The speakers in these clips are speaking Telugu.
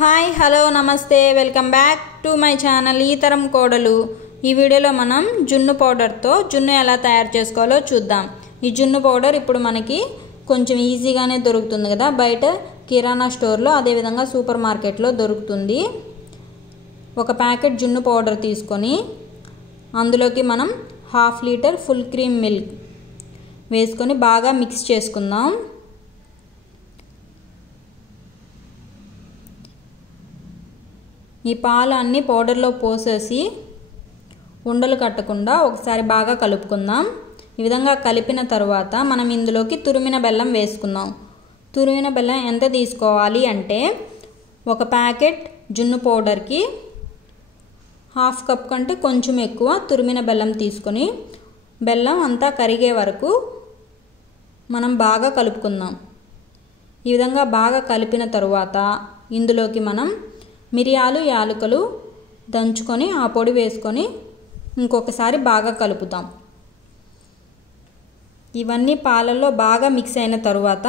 హాయ్ హలో నమస్తే welcome back to my channel ఈ తరం కోడలు. ఈ వీడియోలో మనం జున్ను పౌడర్తో జున్ను ఎలా తయారు చేసుకోవాలో చూద్దాం. ఈ జున్ను పౌడర్ ఇప్పుడు మనకి కొంచెం ఈజీగానే దొరుకుతుంది కదా, బయట కిరాణా స్టోర్లో అదేవిధంగా సూపర్ మార్కెట్లో దొరుకుతుంది. ఒక ప్యాకెట్ జున్ను పౌడర్ తీసుకొని అందులోకి మనం 1/2 లీటర్ ఫుల్ క్రీమ్ మిల్క్ వేసుకొని బాగా మిక్స్ చేసుకుందాం. ఈ పాలు అన్నీ పౌడర్లో పోసేసి ఉండలు కట్టకుండా ఒకసారి బాగా కలుపుకుందాం. ఈ విధంగా కలిపిన తర్వాత మనం ఇందులోకి తురిమిన బెల్లం వేసుకుందాం. తురిమిన బెల్లం ఎంత తీసుకోవాలి అంటే, ఒక ప్యాకెట్ జున్ను పౌడర్కి 1/2 కప్ కంటే కొంచెం ఎక్కువ తురిమిన బెల్లం తీసుకొని బెల్లం అంతా కరిగే వరకు మనం బాగా కలుపుకుందాం. ఈ విధంగా బాగా కలిపిన తరువాత ఇందులోకి మనం మిరియాలు యాలకులు దంచుకొని ఆ పొడి వేసుకొని ఇంకొకసారి బాగా కలుపుతాం. ఇవన్నీ పాలల్లో బాగా మిక్స్ అయిన తరువాత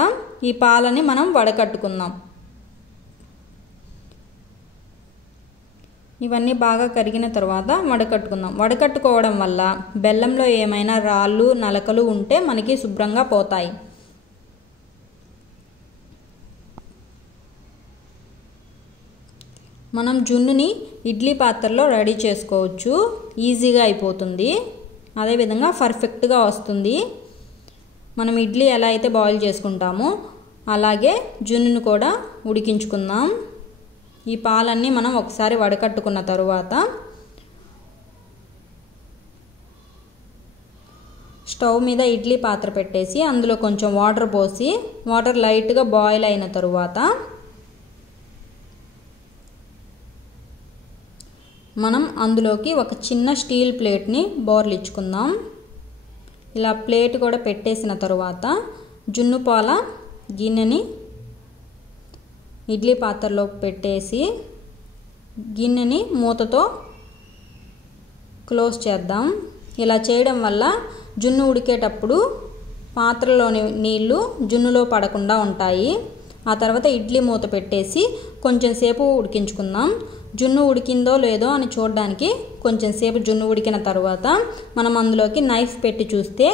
ఈ పాలని మనం వడకట్టుకుందాం. ఇవన్నీ బాగా కరిగిన తర్వాత వడకట్టుకుందాం. వడకట్టుకోవడం వల్ల బెల్లంలో ఏమైనా రాళ్ళు నలకలు ఉంటే మనకి శుభ్రంగా పోతాయి. మనం జున్నుని ఇడ్లీ పాత్రలో రెడీ చేసుకోవచ్చు, ఈజీగా అయిపోతుంది, అదేవిధంగా పర్ఫెక్ట్గా వస్తుంది. మనం ఇడ్లీ ఎలా అయితే బాయిల్ చేసుకుంటామో అలాగే జున్నుని కూడా ఉడికించుకుందాం. ఈ పాలన్నీ మనం ఒకసారి వడకట్టుకున్న తరువాత స్టవ్ మీద ఇడ్లీ పాత్ర పెట్టేసి అందులో కొంచెం వాటర్ పోసి వాటర్ లైట్గా బాయిల్ అయిన తరువాత మనం అందులోకి ఒక చిన్న స్టీల్ ప్లేట్ని బోర్లించుకుందాం. ఇలా ప్లేట్ కూడా పెట్టేసిన తరువాత జున్ను పాల గిన్నెని ఇడ్లీ పాత్రలో పెట్టేసి గిన్నెని మూతతో క్లోజ్ చేద్దాం. ఇలా చేయడం వల్ల జున్ను ఉడికేటప్పుడు పాత్రలోని నీళ్లు జున్నులో పడకుండా ఉంటాయి. ఆ తర్వాత ఇడ్లీ మూత పెట్టేసి కొంచెం సేపు ఉడికించుకుందాం. జున్ను ఉడికిందో లేదో అని చూడడానికి కొంచెం సేపు జున్ను ఉడికిన తర్వాత మనం అందులోకి నైఫ్ పెట్టి చూస్తే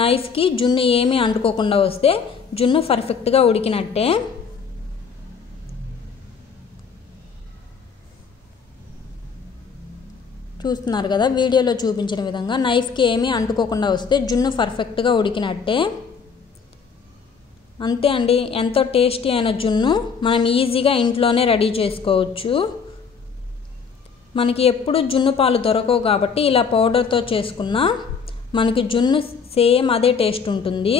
నైఫ్కి జున్ను ఏమీ అంటుకోకుండా వస్తే జున్ను పర్ఫెక్ట్గా ఉడికినట్టే. చూస్తున్నారు కదా, వీడియోలో చూపించిన విధంగా నైఫ్కి ఏమీ అంటుకోకుండా వస్తే జున్ను పర్ఫెక్ట్గా ఉడికినట్టే. అంతే అండి, ఎంతో టేస్టీ అయిన జున్ను మనం ఈజీగా ఇంట్లోనే రెడీ చేసుకోవచ్చు. మనకి ఎప్పుడు జున్ను పాలు దొరకవు కాబట్టి ఇలా పౌడర్తో చేసుకున్న మనకి జున్ను సేమ్ అదే టేస్ట్ ఉంటుంది.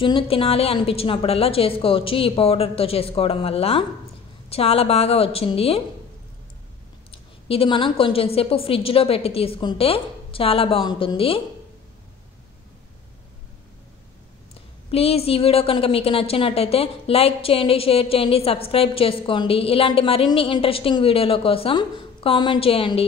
జున్ను తినాలి అనిపించినప్పుడల్లా చేసుకోవచ్చు. ఈ పౌడర్తో చేసుకోవడం వల్ల చాలా బాగా వచ్చింది. ఇది మనం కొంచెం సేపు ఫ్రిడ్జ్లో పెట్టి తీసుకుంటే చాలా బాగుంటుంది. ప్లీజ్ ఈ వీడియో కనుక మీకు నచ్చినట్టయితే లైక్ చేయండి, షేర్ చేయండి, సబ్స్క్రైబ్ చేసుకోండి. ఇలాంటి మరిన్ని ఇంట్రెస్టింగ్ వీడియోల కోసం కామెంట్ చేయండి.